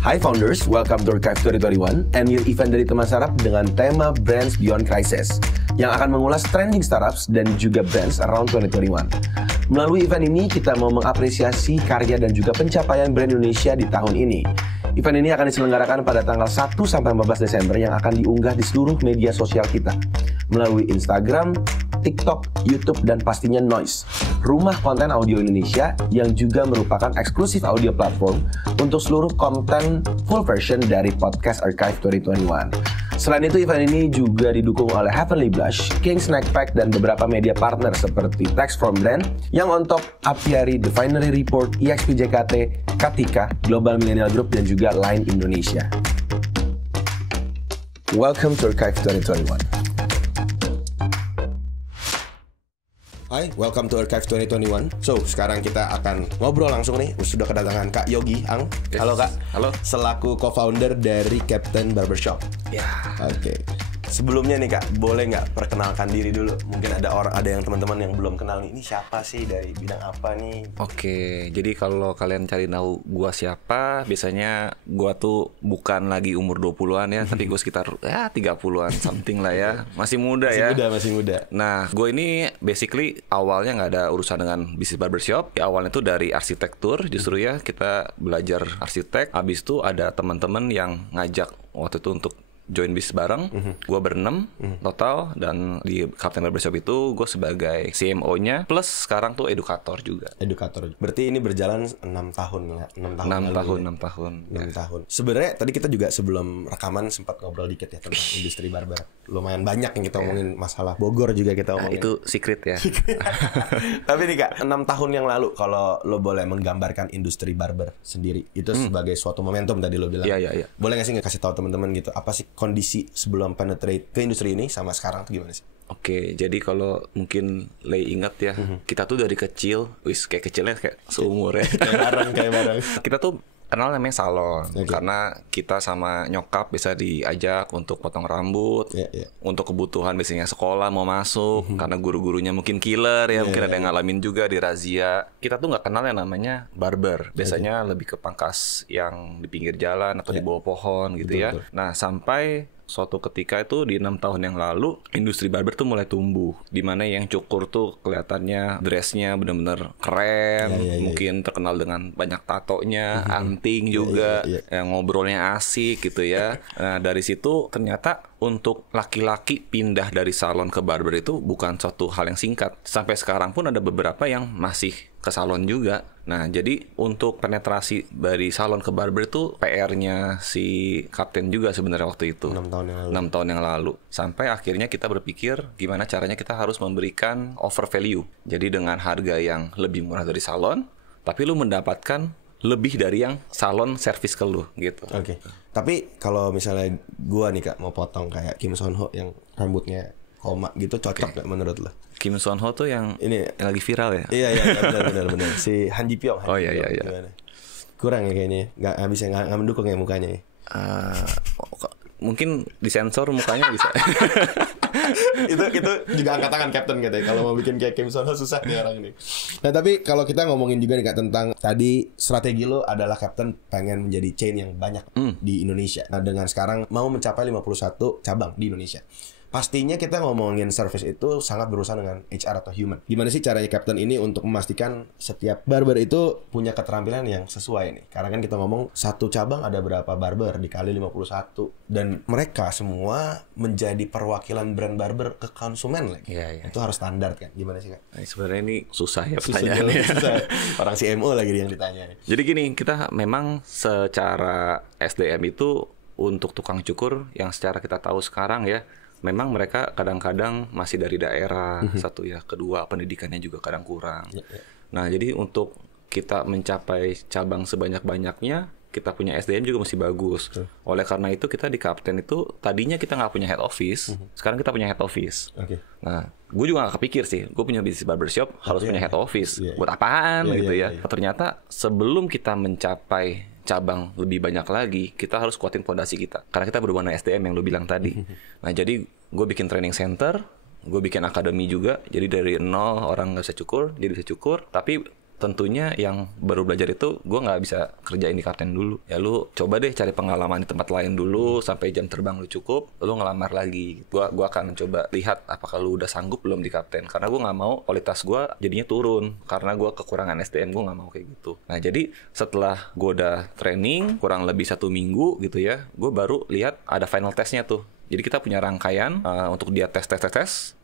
Hi founders, welcome to Archive 2021, annual event dari teman startup dengan tema Brands Beyond Crisis yang akan mengulas trending startups dan juga brands around 2021. Melalui event ini, kita mau mengapresiasi karya dan juga pencapaian brand Indonesia di tahun ini. Event ini akan diselenggarakan pada tanggal 1 sampai 14 Desember yang akan diunggah di seluruh media sosial kita melalui Instagram, TikTok, YouTube, dan pastinya Noise, rumah konten audio Indonesia yang juga merupakan eksklusif audio platform untuk seluruh konten full version dari podcast Archive 2021. Selain itu, event ini juga didukung oleh Heavenly Blush, King Snack Pack, dan beberapa media partner seperti Text from Brand, yang on top, Apiari, The Finery Report, EXP JKT, Katika, Global Millennial Group, dan juga Line Indonesia. Welcome to Archive 2021. Hai, welcome to Archive 2021. So, sekarang kita akan ngobrol langsung nih. Sudah kedatangan Kak Yogi Ang. Yes. Halo Kak. Halo. Selaku co-founder dari Captain Barbershop. Ya. Oke. Sebelumnya nih Kak, boleh nggak perkenalkan diri dulu? Mungkin ada yang teman-teman yang belum kenal nih. Ini siapa sih, dari bidang apa nih? Oke, jadi kalau kalian cari tahu gua siapa, biasanya gua tuh bukan lagi umur 20-an ya, tapi gua sekitar 30-an something lah ya. Masih muda ya. Masih muda. Nah, gue ini basically awalnya nggak ada urusan dengan bisnis barbershop. Ya, awalnya tuh dari arsitektur, justru ya kita belajar arsitek. Habis itu ada teman-teman yang ngajak waktu itu untuk join bisnis bareng. Gue berenam total, dan di Captain Barbershop itu gue sebagai CMO-nya plus sekarang tuh edukator juga. Berarti ini berjalan 6 tahun ya? 6 tahun. Sebenarnya tadi kita juga sebelum rekaman sempat ngobrol dikit ya tentang industri barber. Lumayan banyak yang kita omongin, masalah Bogor juga kita omongin. Itu secret ya. Tapi nih Kak, 6 tahun yang lalu kalau lo boleh menggambarkan industri barber sendiri itu sebagai suatu momentum tadi lo bilang. Iya. Boleh nggak sih ngasih tahu teman-teman gitu, apa sih kondisi sebelum penetrate ke industri ini sama sekarang tuh gimana sih? Oke, jadi kalau mungkin Lei ingat ya, kita tuh dari kecil, kecilnya kayak seumur ya. kayak bareng. Kita tuh kenal namanya salon, karena kita sama nyokap bisa diajak untuk potong rambut, untuk kebutuhan biasanya sekolah mau masuk, karena guru-gurunya mungkin killer ya, mungkin ada yang ngalamin juga di razia. Kita tuh nggak kenal yang namanya barber, biasanya lebih ke pangkas yang di pinggir jalan atau di bawah pohon gitu. Betul. Nah, sampai suatu ketika itu di 6 tahun yang lalu industri barber tuh mulai tumbuh, dimana yang cukur tuh kelihatannya dressnya benar-benar keren, mungkin terkenal dengan banyak tatonya, anting juga, yang ngobrolnya asik gitu ya. Nah, dari situ ternyata untuk laki-laki pindah dari salon ke barber itu bukan suatu hal yang singkat. Sampai sekarang pun ada beberapa yang masih ke salon juga. Nah, jadi untuk penetrasi dari salon ke barber itu PR-nya si Kapten juga sebenarnya waktu itu. 6 tahun yang lalu. Sampai akhirnya kita berpikir gimana caranya kita harus memberikan over value. Jadi dengan harga yang lebih murah dari salon, tapi lu mendapatkan lebih dari yang salon servis ke lu gitu. Oke. Tapi kalau misalnya gua nih Kak mau potong kayak Kim Son Ho yang rambutnya koma gitu, cocok nggak menurut lo? Kim Son Ho tuh yang lagi viral ya? Iya benar. Si Han Ji Pyong. Iya. Kurang ya kayaknya, nggak bisa, nggak mendukung ya mukanya ya. Mungkin disensor mukanya bisa. itu juga angkat tangan Captain katanya, kalau mau bikin kayak Kim Son Ho susah nih orang ini. Nah, tapi kalau kita ngomongin juga nih Kak tentang tadi strategi lo adalah Captain pengen menjadi chain yang banyak di Indonesia. Nah, dengan sekarang mau mencapai 51 cabang di Indonesia. Pastinya kita ngomongin service itu sangat berurusan dengan HR atau human. Gimana sih caranya Captain ini untuk memastikan setiap barber itu punya keterampilan yang sesuai nih? Karena kan kita ngomong satu cabang ada berapa barber dikali 51. Dan mereka semua menjadi perwakilan brand barber ke konsumen lagi. Iya. Itu harus standar kan? Gimana sih Kak? Nah, sebenarnya ini susah ya pertanyaannya. Susah. Orang CMO lagi yang ditanya. Jadi gini, kita memang secara SDM itu untuk tukang cukur yang secara kita tahu sekarang ya, memang mereka kadang-kadang masih dari daerah, satu ya, kedua pendidikannya juga kadang kurang. Nah, jadi untuk kita mencapai cabang sebanyak-banyaknya, kita punya SDM juga masih bagus. Oleh karena itu kita di Kapten itu tadinya kita nggak punya head office, sekarang kita punya head office. Nah, gue juga nggak kepikir sih, gue punya bisnis barbershop harus punya head office. Buat apaan gitu ya? Ternyata sebelum kita mencapai cabang lebih banyak lagi, kita harus kuatin fondasi kita. Karena kita berhubungan dengan SDM yang lu bilang tadi. Nah, jadi gue bikin training center, gue bikin akademi juga. Jadi dari nol orang nggak bisa cukur, jadi bisa cukur. Tapi tentunya yang baru belajar itu gue nggak bisa kerjain di kapten dulu. Ya lu coba deh cari pengalaman di tempat lain dulu sampai jam terbang lu cukup, lu ngelamar lagi. Gua akan coba lihat apakah lu udah sanggup belum di kapten. Karena gue nggak mau kualitas gue jadinya turun karena gue kekurangan SDM, gue nggak mau kayak gitu. Nah jadi setelah gue udah training kurang lebih 1 minggu gitu ya, gue baru lihat ada final testnya tuh. Jadi kita punya rangkaian untuk dia tes.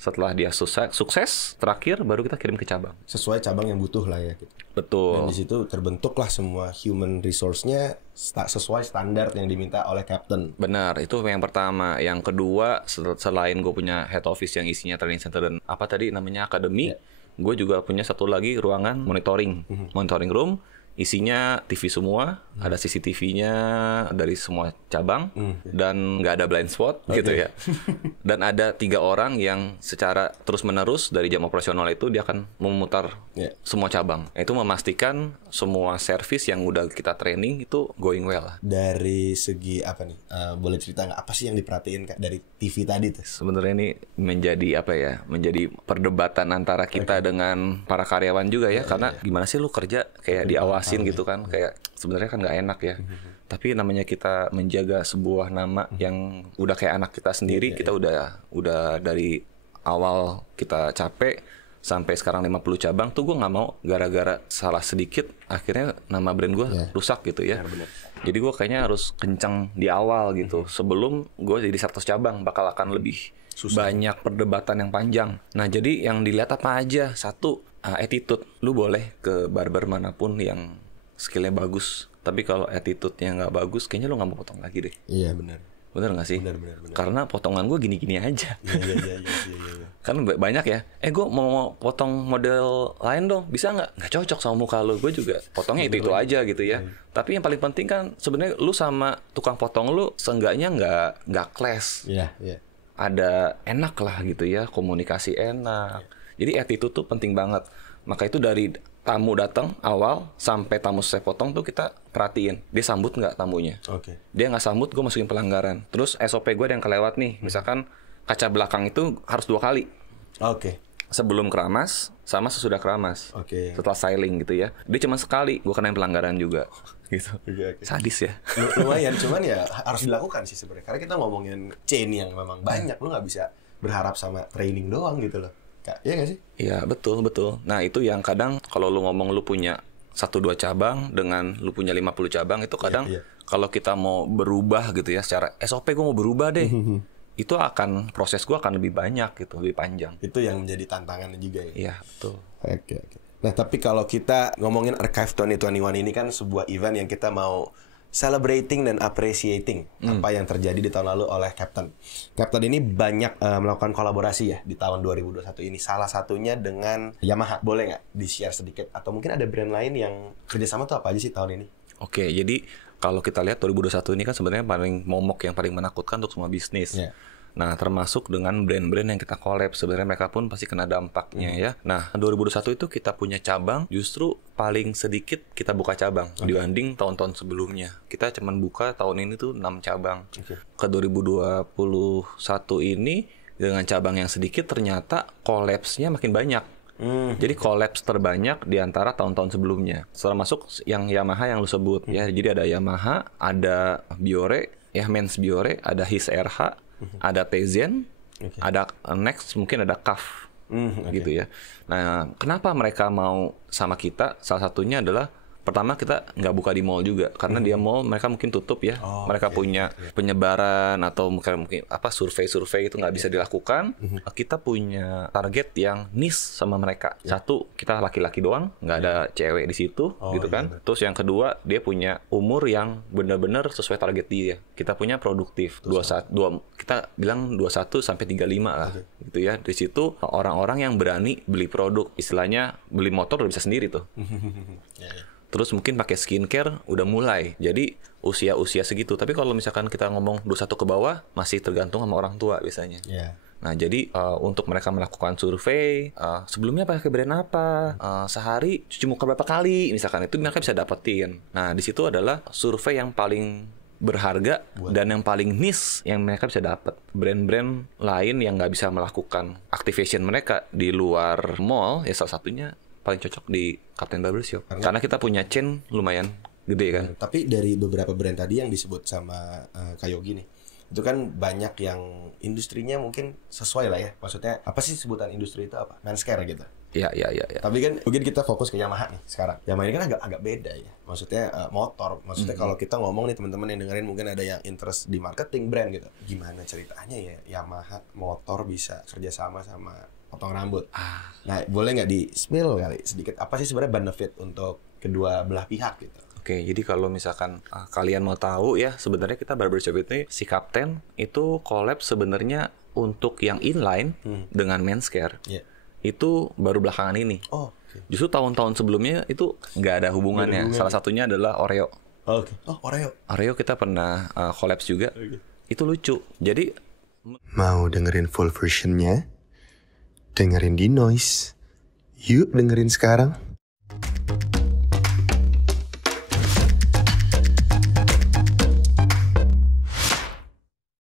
Setelah dia sukses, terakhir baru kita kirim ke cabang. Sesuai cabang yang butuh lah ya. Betul. Dan di situ terbentuklah semua human resource-nya sesuai standar yang diminta oleh captain. Benar, itu yang pertama. Yang kedua, selain gue punya head office yang isinya training center dan apa tadi namanya akademi, gue juga punya satu lagi ruangan monitoring room. Isinya TV semua, ada CCTV-nya dari semua cabang, dan nggak ada blind spot gitu ya. Dan ada 3 orang yang secara terus-menerus dari jam operasional itu dia akan memutar semua cabang. Itu memastikan semua service yang udah kita training itu going well lah. Dari segi apa nih? Boleh cerita nggak apa sih yang diperhatiin Kak dari TV tadi tuh? Sebenarnya ini menjadi apa ya? Menjadi perdebatan antara kita dengan para karyawan juga ya. Karena gimana sih lu kerja kayak diawasin gitu kan, kayak sebenarnya kan nggak enak ya. Tapi namanya kita menjaga sebuah nama yang udah kayak anak kita sendiri, kita udah dari awal kita capek sampai sekarang 50 cabang tuh gue nggak mau gara-gara salah sedikit akhirnya nama brand gue rusak gitu ya. Jadi gue kayaknya harus kencang di awal gitu. Sebelum gue jadi 100 cabang bakal akan lebih banyak perdebatan yang panjang. Nah jadi yang dilihat apa aja? Satu, attitude. Lu boleh ke barber manapun yang skillnya bagus, tapi kalau attitude-nya nggak bagus, kayaknya lo nggak mau potong lagi deh. Iya benar. Bener nggak sih? Benar. Karena potongan gue gini-gini aja. Iya. Kan banyak ya. Gue mau potong model lain dong, bisa nggak? Nggak cocok sama muka lo. Gue juga potongnya itu aja gitu ya. Tapi yang paling penting kan sebenarnya lu sama tukang potong lu seenggaknya nggak clash. Iya. Ada enak lah gitu ya, komunikasi enak. Jadi attitude tuh penting banget. Maka itu dari tamu datang awal sampai tamu selesai potong tuh kita perhatiin dia sambut nggak tamunya. Dia nggak sambut, gue masukin pelanggaran. Terus SOP gue ada yang kelewat nih, misalkan kaca belakang itu harus 2 kali. Sebelum keramas sama sesudah keramas. Setelah styling gitu ya. Dia cuma sekali, gue kenain pelanggaran juga. Gitu. Sadis ya. Lumayan, cuman ya harus dilakukan sih sebenarnya. Karena kita ngomongin chain yang memang banyak, lu nggak bisa berharap sama training doang gitu loh. Iya nggak sih? Iya betul. Nah itu yang kadang kalau lu ngomong lu punya 1-2 cabang dengan lu punya 50 cabang itu kadang kalau kita mau berubah gitu ya secara SOP gue mau berubah deh. Itu akan proses gue akan lebih banyak gitu, lebih panjang. Itu yang menjadi tantangannya juga ya. Iya betul. Oke. Nah tapi kalau kita ngomongin Archive 2021 ini kan sebuah event yang kita mau celebrating dan appreciating apa yang terjadi di tahun lalu oleh Captain. Captain ini banyak melakukan kolaborasi ya di tahun 2021 ini. Salah satunya dengan Yamaha. Boleh nggak di-share sedikit? Atau mungkin ada brand lain yang kerjasama tuh apa aja sih tahun ini? Oke, jadi kalau kita lihat 2021 ini kan sebenarnya paling momok, yang paling menakutkan untuk semua bisnis. Nah, termasuk dengan brand-brand yang kita collab, sebenarnya mereka pun pasti kena dampaknya ya. Nah, 2021 itu kita punya cabang, justru paling sedikit kita buka cabang dibanding tahun-tahun sebelumnya. Kita cuman buka tahun ini tuh 6 cabang. Ke 2021 ini dengan cabang yang sedikit ternyata collabs-nya makin banyak. Jadi collabs terbanyak di antara tahun-tahun sebelumnya. Termasuk yang Yamaha yang lu sebut ya. Jadi ada Yamaha, ada Biore, ya Men's Biore, ada His RH, ada Tizen, ada Next, mungkin ada CAF, gitu ya. Nah, kenapa mereka mau sama kita? Salah satunya adalah pertama kita nggak buka di mall juga karena dia mall mereka mungkin tutup ya. Mereka punya penyebaran atau mungkin apa survei itu nggak bisa dilakukan. Kita punya target yang niche sama mereka. Satu, kita laki-laki doang, nggak ada cewek di situ gitu kan. Terus yang kedua, dia punya umur yang benar-benar sesuai target dia. Kita punya produktif. Kita bilang 21 sampai 35 lah gitu ya. Di situ orang-orang yang berani beli produk, istilahnya beli motor udah bisa sendiri tuh. Terus mungkin pakai skincare udah mulai. Jadi usia-usia segitu. Tapi kalau misalkan kita ngomong 21 ke bawah masih tergantung sama orang tua biasanya. Nah, jadi untuk mereka melakukan survei, sebelumnya pakai brand apa, sehari cuci muka berapa kali, misalkan itu mereka bisa dapetin. Nah, di situ adalah survei yang paling berharga dan yang paling niche yang mereka bisa dapat. Brand-brand lain yang nggak bisa melakukan activation mereka di luar mall, ya salah satunya paling cocok di Captain Barbershop. Karena kita punya chain lumayan gede kan. Tapi dari beberapa brand tadi yang disebut sama Kak Yogi nih, itu kan banyak yang industrinya mungkin sesuai lah ya. Maksudnya apa sih sebutan industri itu apa? Menscare gitu. Iya. Tapi kan mungkin kita fokus ke Yamaha nih sekarang. Yamaha ini kan agak beda ya. Maksudnya motor. Maksudnya kalau kita ngomong nih teman-teman yang dengerin mungkin ada yang interest di marketing brand gitu. Gimana ceritanya ya Yamaha motor bisa kerjasama sama potong rambut? Nah, boleh nggak di-spill kali sedikit apa sih sebenarnya benefit untuk kedua belah pihak gitu? Oke, jadi kalau misalkan kalian mau tahu ya, sebenarnya kita Barbershop itu si Captain itu collab sebenarnya untuk yang inline dengan Menscare. Yeah. Itu baru belakangan ini. Oh, okay. Justru tahun-tahun sebelumnya itu nggak ada hubungannya. Salah satunya adalah Oreo. Oke. Oh, Oreo. Oreo kita pernah collab juga. Okay. Itu lucu. Jadi mau dengerin full versionnya? Dengerin di Noise. Yuk dengerin sekarang.